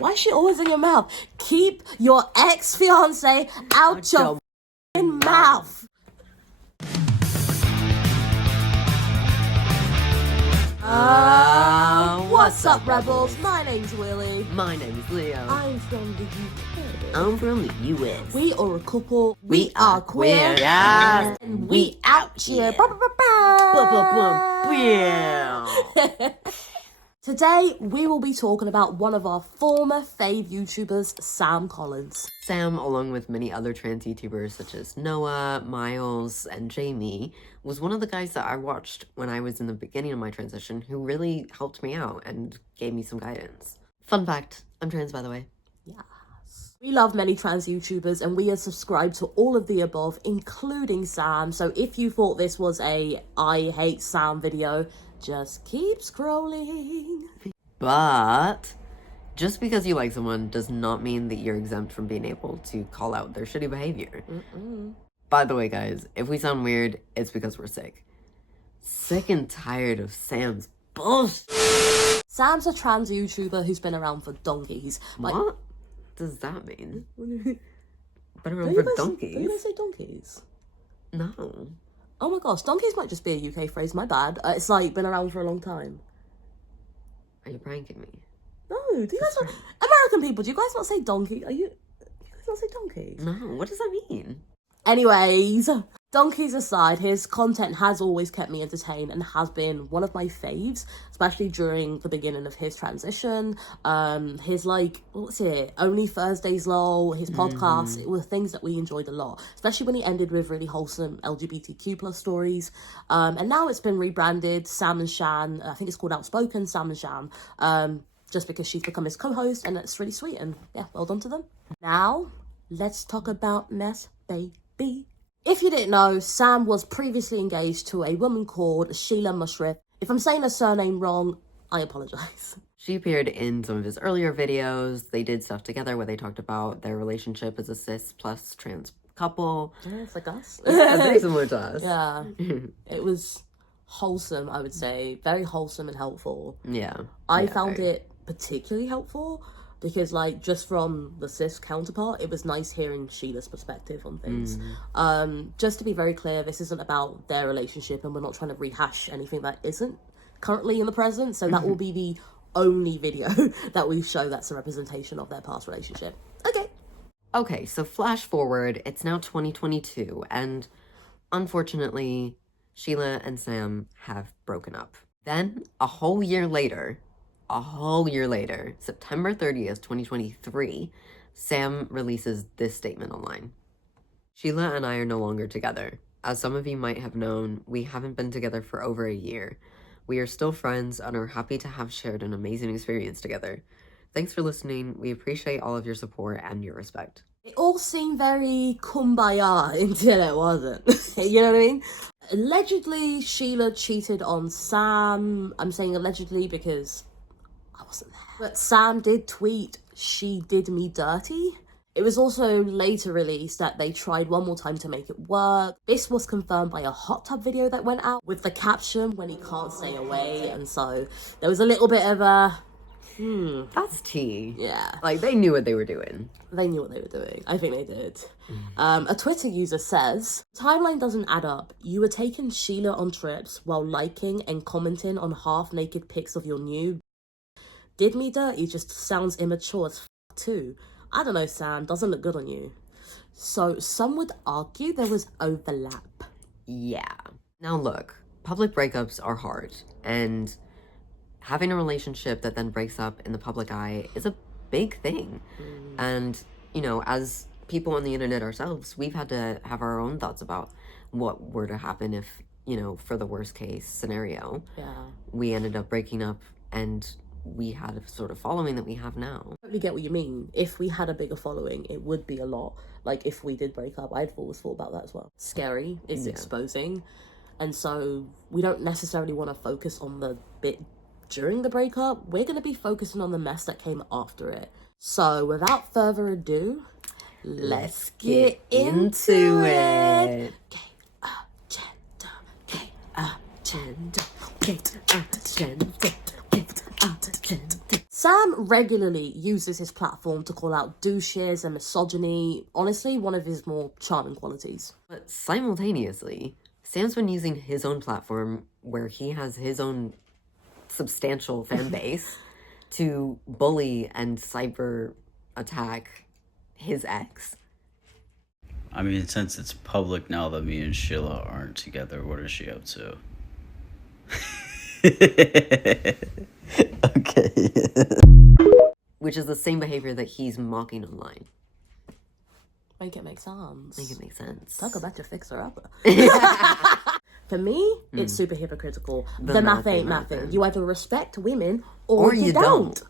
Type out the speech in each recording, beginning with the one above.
Why is she always in your mouth? Keep your ex-fiance out your mouth. What's up, rebels? My name's Willie. My name's Leo. I'm from the UK. I'm from the US. We are a couple. We are queer. Yes. And we out here. Today, we will be talking about one of our former fave YouTubers, Sam Collins. Sam, along with many other trans YouTubers such as Noah, Miles, and Jamie, was one of the guys that I watched when I was in the beginning of my transition who really helped me out and gave me some guidance. Fun fact, I'm trans, by the way. Yes. We love many trans YouTubers and we are subscribed to all of the above, including Sam. So if you thought this was a I hate Sam video, just keep scrolling. But just because you like someone does not mean that you're exempt from being able to call out their shitty behavior. By the way, guys, if we sound weird, it's because we're sick. Sick and tired of Sam's bullshit. Sam's a trans YouTuber who's been around for donkeys. What does that mean? Been around Don't for donkeys? Don't you guys say donkeys? No. Oh my gosh, donkeys might just be a UK phrase, my bad. It's like, been around for a long time. Are you pranking me? No, do you guys not... American people, do you guys not say donkey? You guys not say donkey? No, what does that mean? Anyways, donkeys aside, his content has always kept me entertained and has been one of my faves, especially during the beginning of his transition. His Only Thursdays LOL, his podcast, it were things that we enjoyed a lot, especially when he ended with really wholesome LGBTQ plus stories. And now it's been rebranded Sam and Shan. I think it's called Outspoken Sam and Shan, just because she's become his co-host, and it's really sweet, and yeah, well done to them. Now, let's talk about Mess Baby. If you didn't know, Sam was previously engaged to a woman called Shiela Mushrif. If I'm saying her surname wrong, I apologize. She appeared in some of his earlier videos. They did stuff together where they talked about their relationship as a cis plus trans couple. Yeah, it's like us. Yeah, very similar to us. Yeah. It was wholesome, I would say. Very wholesome and helpful. Yeah. I found it particularly helpful because, like, just from the cis counterpart, it was nice hearing Sheila's perspective on things. Just to be very clear, this isn't about their relationship, and we're not trying to rehash anything that isn't currently in the present, so that will be the only video that we show that's a representation of their past relationship. Okay, so flash forward, it's now 2022, and unfortunately, Shiela and Sam have broken up. Then, a whole year later, September 30th, 2023, Sam releases this statement online. Shiela and I are no longer together. As some of you might have known, we haven't been together for over a year. We are still friends and are happy to have shared an amazing experience together. Thanks for listening. We appreciate all of your support and your respect. It all seemed very kumbaya until it wasn't. You know what I mean? Allegedly, Shiela cheated on Sam. I'm saying allegedly because I wasn't there. But Sam did tweet, "She did me dirty." It was also later released that they tried one more time to make it work. This was confirmed by a hot tub video that went out with the caption, "When he can't stay away," and so there was a little bit of a That's tea. yeah. Like, they knew what they were doing. They knew what they were doing. I think they did. A Twitter user says, "Timeline doesn't add up. You were taking Shiela on trips while liking and commenting on half-naked pics of your new. Did me dirty just sounds immature as too. I don't know, Sam. Doesn't look good on you." So some would argue there was overlap. Yeah. Now look, public breakups are hard, and having a relationship that then breaks up in the public eye is a big thing. And, you know, as people on the internet ourselves, we've had to have our own thoughts about what were to happen if, you know, for the worst case scenario, we ended up breaking up and we had a sort of following that we have now. I totally get what you mean. If we had a bigger following, it would be a lot. Like, if we did break up, I'd always thought about that as well. Scary, it's exposing. And so we don't necessarily want to focus on the bit during the breakup. We're going to be focusing on the mess that came after it. So without further ado, let's get into it. Sam regularly uses his platform to call out douches and misogyny, honestly one of his more charming qualities. But simultaneously, Sam's been using his own platform, where he has his own substantial fan base, to bully and cyber attack his ex. I mean, since it's public now that me and Sheila aren't together, what is she up to? Okay. Which is the same behavior that he's mocking online. Make it make sense. Make it make sense. Talk about your fixer-upper. For me, it's super hypocritical. The math ain't mathing. mathing. You either respect women or you don't.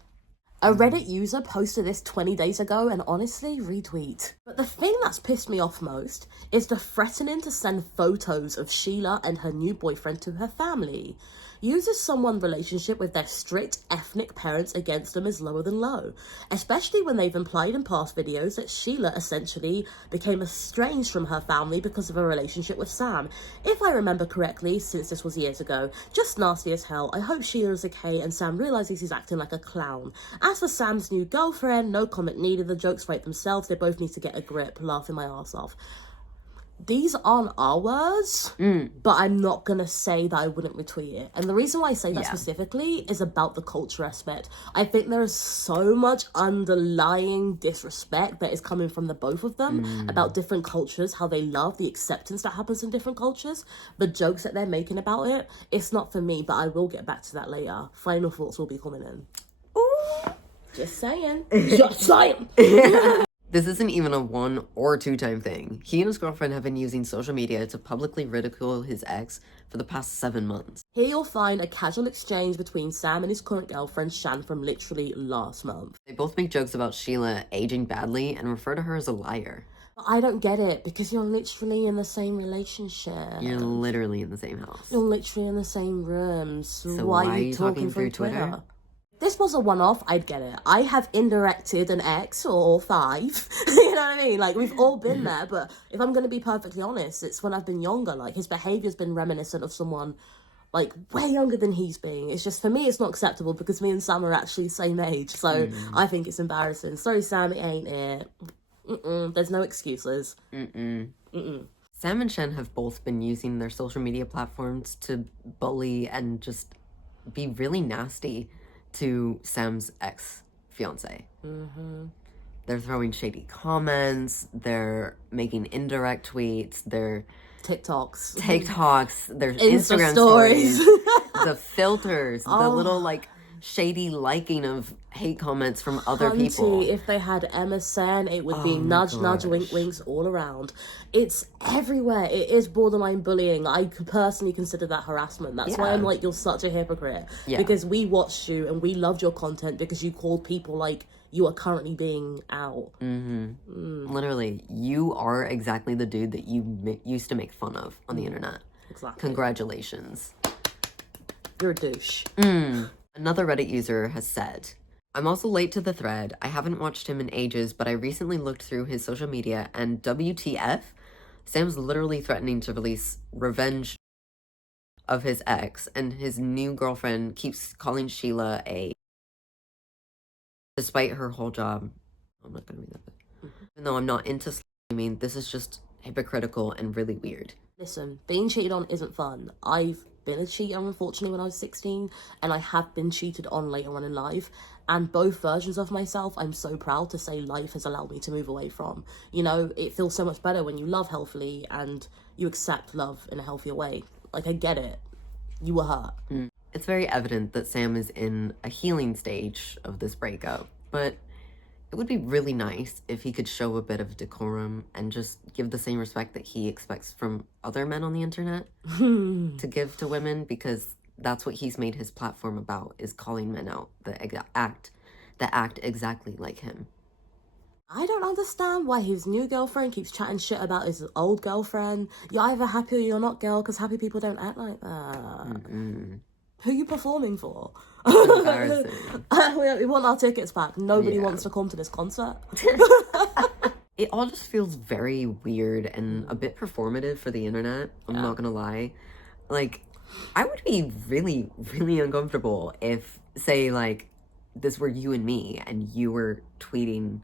A Reddit user posted this 20 days ago and honestly, retweet. But the thing that's pissed me off most is the threatening to send photos of Shiela and her new boyfriend to her family. Uses someone's relationship with their strict ethnic parents against them as lower than low, especially when they've implied in past videos that Shiela essentially became estranged from her family because of her relationship with Sam. If I remember correctly, since this was years ago, just nasty as hell. I hope Shiela is okay and Sam realizes he's acting like a clown. As for Sam's new girlfriend, no comment needed, the jokes write themselves, they both need to get a grip, laughing my ass off. These aren't our words, but I'm not gonna say that I wouldn't retweet it. And the reason why I say that specifically is about the culture aspect. I think there is so much underlying disrespect that is coming from the both of them about different cultures, how they love the acceptance that happens in different cultures, the jokes that they're making about it. It's not for me, but I will get back to that later. Final thoughts will be coming in. Ooh. Just saying. Just saying. This isn't even a 1 or 2 time thing. He and his girlfriend have been using social media to publicly ridicule his ex for the past 7 months. Here you'll find a casual exchange between Sam and his current girlfriend Shan from literally last month. They both make jokes about Sheila aging badly and refer to her as a liar. But I don't get it, because you're literally in the same relationship. You're literally in the same house. You're literally in the same rooms. So why are you talking through Twitter? This was a one-off, I'd get it. I have indirected an ex or 5. You know what I mean? Like, we've all been there. But if I'm going to be perfectly honest, it's when I've been younger. Like, his behaviour's been reminiscent of someone, like, way younger than he's been. It's just, for me, it's not acceptable because me and Sam are actually the same age. So I think it's embarrassing. Sorry, Sam, it ain't it. There's no excuses. Sam and Shen have both been using their social media platforms to bully and just be really nasty to Sam's ex-fiance. They're throwing shady comments, they're making indirect tweets, they're TikToks, their Instagram stories, the filters, the little, like, shady liking of hate comments from other people. If they had MSN, it would be nudge, nudge, wink, winks all around. It's everywhere. It is borderline bullying. I could personally consider that harassment. That's why I'm like, you're such a hypocrite. Because we watched you and we loved your content because you called people like you are currently being out. Literally, you are exactly the dude that you used to make fun of on the internet. Exactly. Congratulations. You're a douche. Another Reddit user has said, I'm also late to the thread. I haven't watched him in ages, but I recently looked through his social media and WTF? Sam's literally threatening to release revenge of his ex, and his new girlfriend keeps calling Sheila a... Despite her whole job. I'm not gonna read that bit. Even though I'm not into shaming, this is just hypocritical and really weird. Listen, being cheated on isn't fun. I've been a cheater, unfortunately, when I was 16, and I have been cheated on later on in life, and both versions of myself I'm so proud to say life has allowed me to move away from. You know, it feels so much better when you love healthily and you accept love in a healthier way. Like, I get it. You were hurt. It's very evident that Sam is in a healing stage of this breakup, but it would be really nice if he could show a bit of decorum and just give the same respect that he expects from other men on the internet to give to women, because that's what he's made his platform about, is calling men out that act exactly like him. I don't understand why his new girlfriend keeps chatting shit about his old girlfriend. You're either happy or you're not, girl, because happy people don't act like that. Who are you performing for? Embarrassing. We want our tickets back. Nobody wants to come to this concert. It all just feels very weird and a bit performative for the internet. I'm not gonna lie. Like, I would be really, really uncomfortable if, say, like, this were you and me, and you were tweeting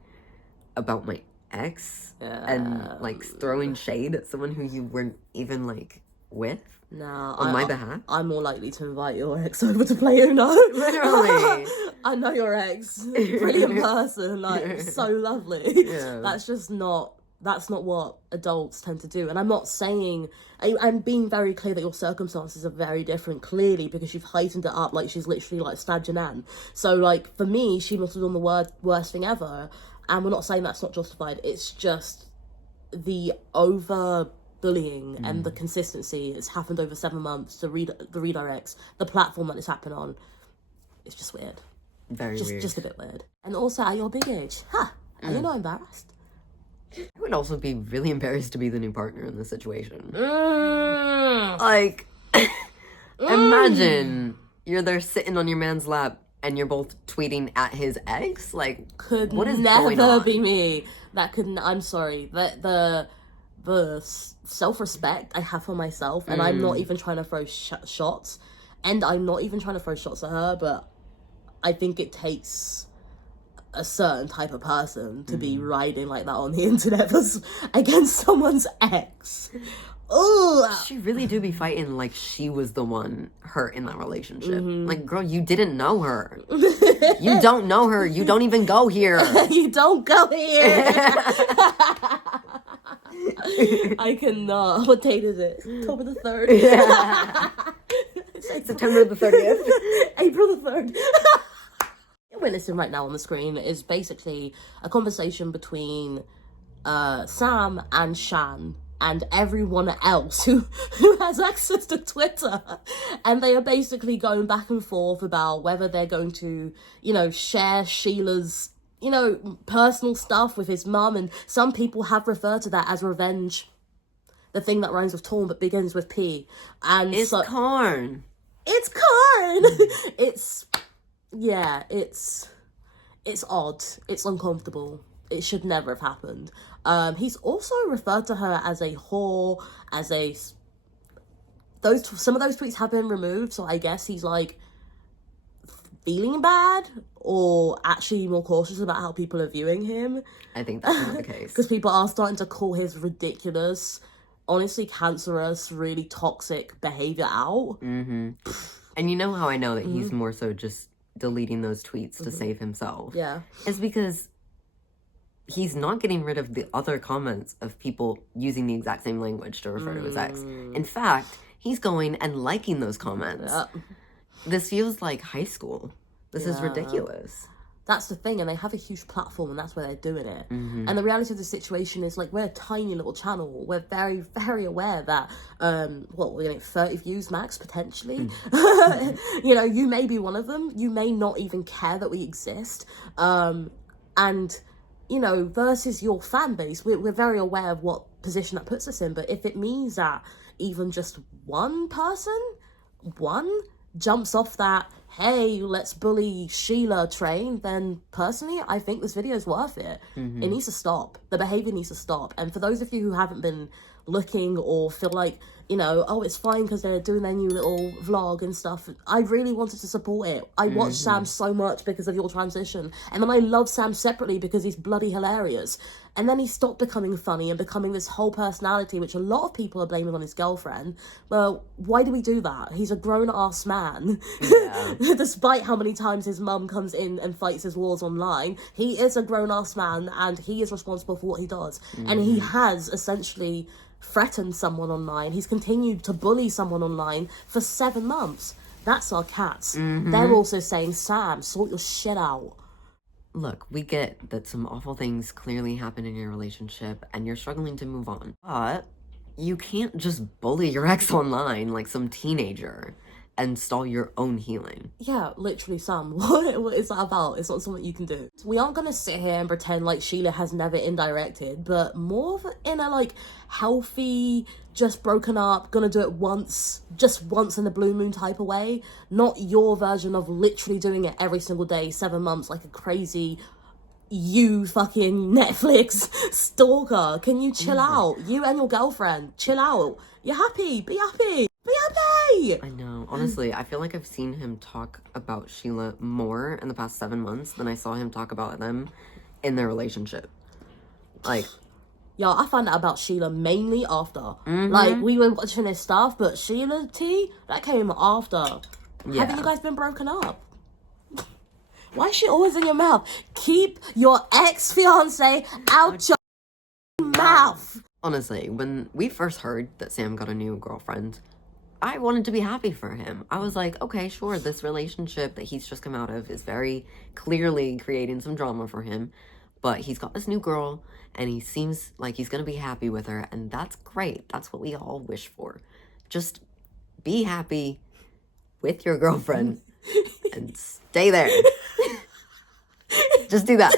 about my ex and like throwing shade at someone who you weren't even like with on my behalf. I'm more likely to invite your ex over to play Uno. Literally. I know your ex. Brilliant person. Like, so lovely. Yeah. That's not what adults tend to do. And I'm not saying, I'm being very clear that your circumstances are very different, clearly, because you've heightened it up like she's literally like stabbed your nan. So like, for me, she must have done the worst thing ever. And we're not saying that's not justified. It's just the over bullying and the consistency. It's happened over 7 months. The redirects, the platform that it's happened on. It's just weird. Very weird. Just a bit weird. And also at your big age, are you not embarrassed? I would also be really embarrassed to be the new partner in this situation. Like, imagine you're there sitting on your man's lap and you're both tweeting at his ex. Like, what is going on? Never be me. That couldn't. I'm sorry. The self-respect I have for myself, and I'm not even trying to throw shots, and I'm not even trying to throw shots at her, but I think it takes a certain type of person to be riding like that on the internet against someone's ex. Oh, She really do be fighting like she was the one hurt in that relationship. Like, girl, you didn't know her. You don't know her. You don't even go here. You don't go here. I cannot. What date is it? October the 3rd. Yeah. September the 30th. April the 3rd. What we're listening right now on the screen is basically a conversation between Sam and Shan and everyone else who has access to Twitter, and they are basically going back and forth about whether they're going to, share Sheila's, personal stuff with his mum, and some people have referred to that as revenge, the thing that rhymes with torn but begins with P, and It's corn. It's corn. It's odd. It's uncomfortable. It should never have happened. He's also referred to her as a whore, some of those tweets have been removed, so I guess he's like feeling bad or actually more cautious about how people are viewing him. I think that's not the case. Because people are starting to call his ridiculous, honestly cancerous, really toxic behavior out. And you know how I know that he's more so just deleting those tweets to save himself? Yeah. It's because he's not getting rid of the other comments of people using the exact same language to refer to his ex. In fact, he's going and liking those comments. This feels like high school. This is ridiculous. That's the thing, and they have a huge platform, and that's where they're doing it. And the reality of the situation is, like, we're a tiny little channel. We're very, very aware that, we're getting 30 views max, potentially. You may be one of them. You may not even care that we exist. And, versus your fan base, we're very aware of what position that puts us in. But if it means that even just one person, jumps off that, hey, let's bully Shiela train, then personally, I think this video is worth it. It needs to stop. The behavior needs to stop. And for those of you who haven't been looking or feel like, it's fine because they're doing their new little vlog and stuff, I really wanted to support it. I watched Sam so much because of your transition. And then I love Sam separately because he's bloody hilarious. And then he stopped becoming funny and becoming this whole personality, which a lot of people are blaming on his girlfriend. Well, why do we do that? He's a grown-ass man. Yeah. Despite how many times his mum comes in and fights his wars online, he is a grown-ass man and he is responsible for what he does. And he has essentially threatened someone online. He's continued to bully someone online for 7 months. That's our cats. They're also saying, Sam, sort your shit out. Look, we get that some awful things clearly happen in your relationship and you're struggling to move on. But you can't just bully your ex online like some teenager and stall your own healing. Yeah, literally, Sam. What is that about? It's not something you can do. We aren't gonna sit here and pretend like Shiela has never indirected, but more in a healthy, just broken up, gonna do it just once in a blue moon type of way. Not your version of literally doing it every single day, 7 months, like a crazy you fucking Netflix stalker. Can you chill out? You and your girlfriend, chill out. You're happy, be happy. Be happy! tea. I know. Honestly, I feel like I've seen him talk about Shiela more in the past 7 months than I saw him talk about them in their relationship. Like, Yo, I found out about Shiela mainly after. Like, we were watching his stuff, but Shiela tea, that came after. yeah. Haven't you guys been broken up? Why is she always in your mouth? Keep your ex-fiance out your mouth. Honestly, when we first heard that Sam got a new girlfriend, I wanted to be happy for him. I was like, okay, sure, this relationship that he's just come out of is very clearly creating some drama for him. But he's got this new girl, and he seems like he's going to be happy with her, and that's great. That's what we all wish for. Just be happy with your girlfriend and stay there. Just do that.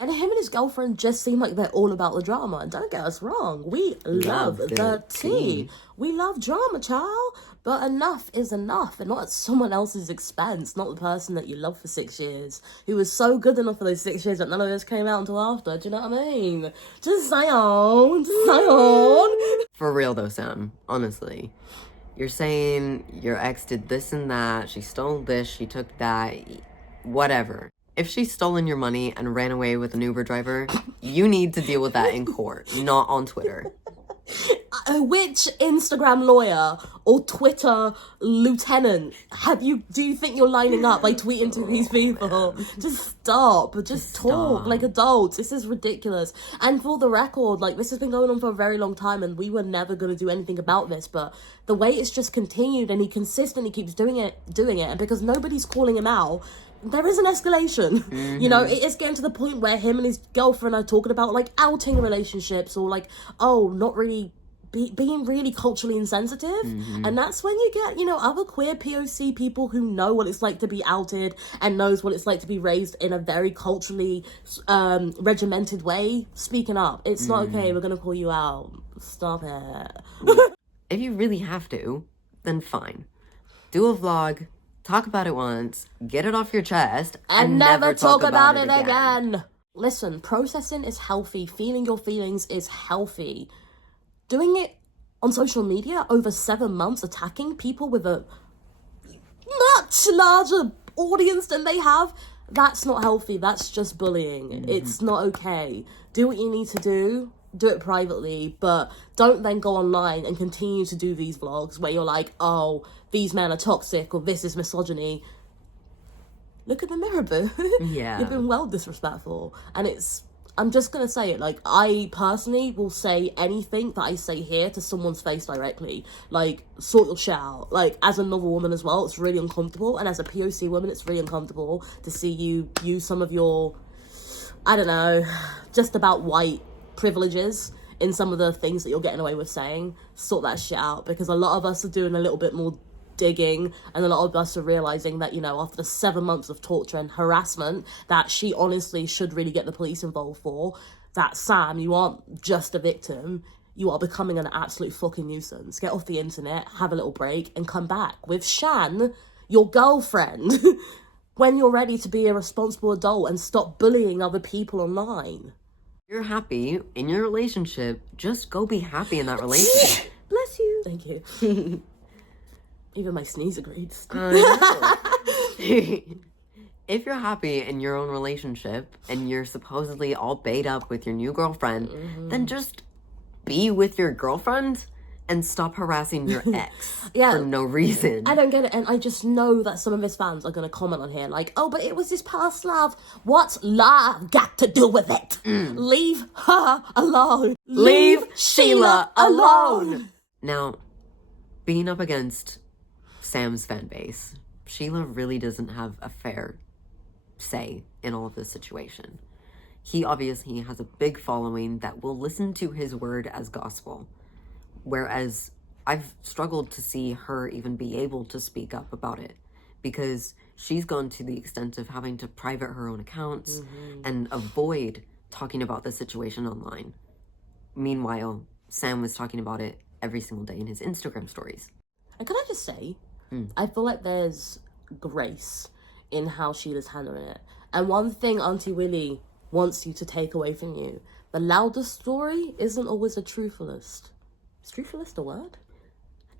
And him and his girlfriend just seem like they're all about the drama. And don't get us wrong, we love the tea. We love drama, child. But enough is enough, and not at someone else's expense. Not the person that you love for 6 years, who was so good enough for those 6 years that none of this came out until after. Do you know what I mean? Just say on. For real though, Sam, honestly. You're saying your ex did this and that, she stole this, she took that, whatever. If she's stolen your money and ran away with an Uber driver, you need to deal with that in court, not on Twitter. Which Instagram lawyer or Twitter lieutenant do you think you're lining up by tweeting to these people? Just stop. Just talk like adults. This is ridiculous. And for the record, like, this has been going on for a very long time, and we were never going to do anything about this, but the way it's just continued, and he consistently keeps doing it, and because nobody's calling him out, there is an escalation. You know, it is getting to the point where him and his girlfriend are talking about, like, outing relationships, or like, oh, not really being really culturally insensitive. And that's when you get, you know, other queer POC people who know what it's like to be outed and knows what it's like to be raised in a very culturally regimented way speaking up. It's not okay, we're gonna call you out. Stop it. If you really have to, then fine. Do a vlog, talk about it once, get it off your chest, and never talk about it again. Listen, processing is healthy. Feeling your feelings is healthy. Doing it on social media over 7 months, attacking people with a much larger audience than they have, that's not healthy. That's just bullying. It's not okay. Do what you need to do. Do it privately, but don't then go online and continue to do these vlogs where you're like, oh, these men are toxic, or this is misogyny. Look in the mirror, boo. Yeah. You've been well disrespectful. And I'm just gonna say it, like, I personally will say anything that I say here to someone's face directly. Like, sort your shit out. Like, as another woman as well, it's really uncomfortable. And as a POC woman, it's really uncomfortable to see you use some of your, I don't know, just about white privileges in some of the things that you're getting away with saying. Sort that shit out, because a lot of us are doing a little bit more digging, and a lot of us are realizing that, you know, after 7 months of torture and harassment that she honestly should really get the police involved for, that Sam, you aren't just a victim, you are becoming an absolute fucking nuisance. Get off the internet, have a little break, and come back with Shan, your girlfriend, when you're ready to be a responsible adult and stop bullying other people online. You're happy in your relationship, just go be happy in that relationship. Bless you. Thank you. Even my sneeze agreed. If you're happy in your own relationship and you're supposedly all bait up with your new girlfriend, then just be with your girlfriend and stop harassing your ex for no reason. I don't get it, and I just know that some of his fans are going to comment on here like, oh, but it was his past love. What's love got to do with it? Leave her alone. Leave Shiela alone. Now, being up against Sam's fan base, Shiela really doesn't have a fair say in all of this situation. He obviously has a big following that will listen to his word as gospel, whereas I've struggled to see her even be able to speak up about it, because she's gone to the extent of having to private her own accounts and avoid talking about the situation online. Meanwhile, Sam was talking about it every single day in his Instagram stories. And can I just say, I feel like there's grace in how Sheila's handling it. And one thing Auntie Willie wants you to take away from you, the loudest story isn't always the truthfulest. Is truthfulest a word?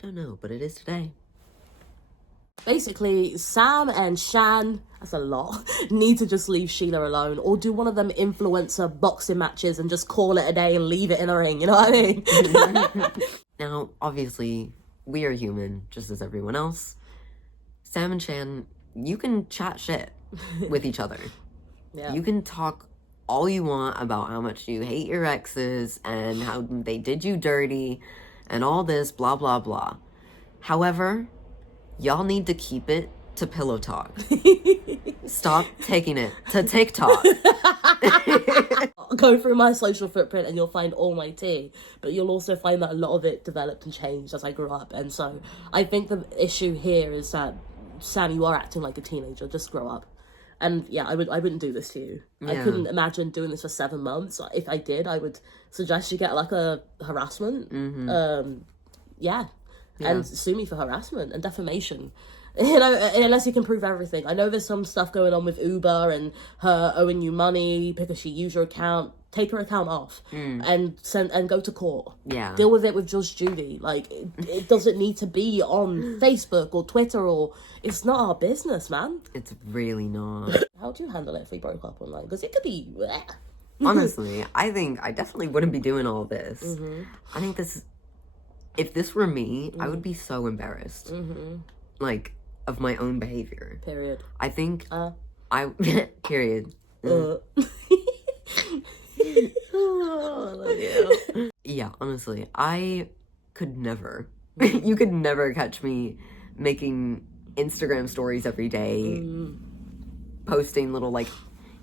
don't know, but it is today. Basically, Sam and Shan, that's a lot, need to just leave Shiela alone, or do one of them influencer boxing matches and just call it a day and leave it in a ring, you know what I mean? Now, obviously, we are human, just as everyone else. Sam and Shan, you can chat shit with each other. Yeah. You can talk all you want about how much you hate your exes and how they did you dirty and all this, blah, blah, blah. However, y'all need to keep it to pillow talk. Stop taking it to TikTok. Go through my social footprint and you'll find all my tea, but you'll also find that a lot of it developed and changed as I grew up. And so I think the issue here is that, Sam, you are acting like a teenager. Just grow up. And yeah, I wouldn't do this to you. Yeah. I couldn't imagine doing this for 7 months. If I did, I would suggest you get like a harassment. Yeah, and sue me for harassment and defamation. You know, unless you can prove everything. I know there's some stuff going on with Uber and her owing you money because she used your account. Take her account off and go to court. Yeah. Deal with it with Judge Judy. Like, it doesn't need to be on Facebook or Twitter, or it's not our business, man. It's really not. How do you handle it if we broke up online? Because it could be... Honestly, I think I definitely wouldn't be doing all this. I think if this were me, I would be so embarrassed. Like, of my own behavior. Period. I think period. Oh, I love you. Yeah, honestly, I could never. You could never catch me making Instagram stories every day, posting little like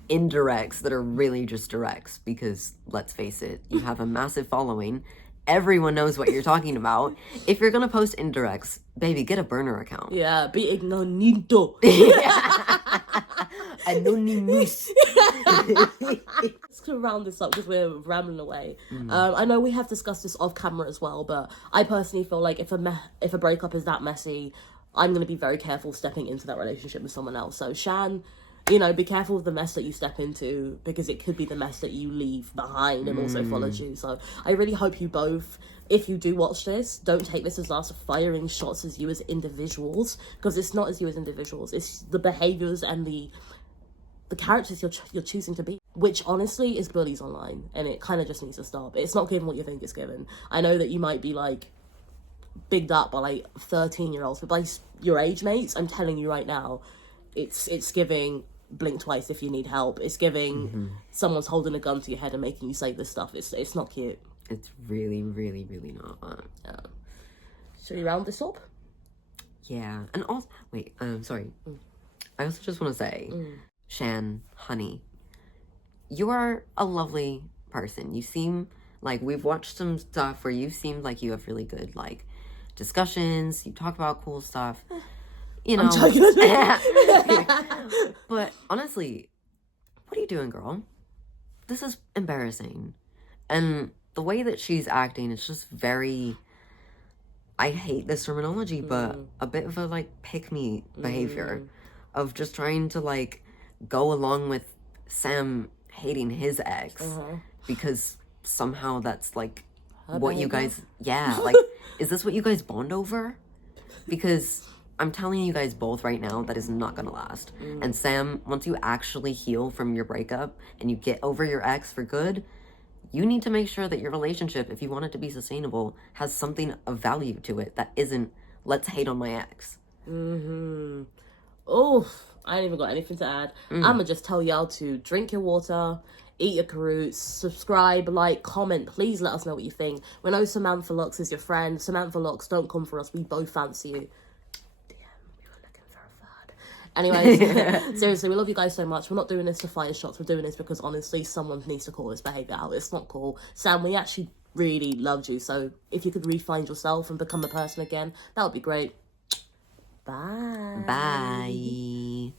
indirects that are really just directs, because let's face it, you have a massive following. Everyone knows what you're talking about. If you're gonna post indirects, baby, get a burner account. Yeah, be ignorito. Anonymous. Let's round this up because we're rambling away. I know we have discussed this off camera as well, but I personally feel like if a breakup is that messy, I'm going to be very careful stepping into that relationship with someone else. So Shan, you know, be careful of the mess that you step into, because it could be the mess that you leave behind and also follows you. So I really hope you both, if you do watch this, don't take this as us firing shots as you as individuals, because it's not as you as individuals. It's the behaviors and the characters you're choosing to be, which honestly is bullies online, and it kind of just needs to stop. It's not giving what you think it's given. I know that you might be like bigged up by like 13-year-olds, but by your age mates, I'm telling you right now, it's giving blink twice if you need help. It's giving someone's holding a gun to your head and making you say this stuff. It's not cute. It's really, really, really not. Yeah. Should we round this up? Yeah, and also, wait, sorry. I also just want to say, Shan, honey, you are a lovely person. You seem like, we've watched some stuff where you seem like you have really good, like, discussions. You talk about cool stuff. You know. I'm joking. But honestly, what are you doing, girl? This is embarrassing. And the way that she's acting is just very, I hate this terminology, but a bit of a, like, pick-me behavior of just trying to, like, go along with Sam hating his ex because somehow that's, like, what you guys, like, is this what you guys bond over? Because I'm telling you guys both right now, that is not gonna last. And Sam, once you actually heal from your breakup and you get over your ex for good, you need to make sure that your relationship, if you want it to be sustainable, has something of value to it that isn't, let's hate on my ex. Oh, I ain't even got anything to add. I'ma just tell y'all to drink your water, eat your carrots, subscribe, like, comment. Please let us know what you think. We know Samantha Lux is your friend. Samantha Lux, don't come for us. We both fancy you. Anyways, seriously, we love you guys so much. We're not doing this to fire shots. We're doing this because, honestly, someone needs to call this behaviour out. It's not cool. Sam, we actually really loved you. So if you could re-find yourself and become a person again, that would be great. Bye. Bye.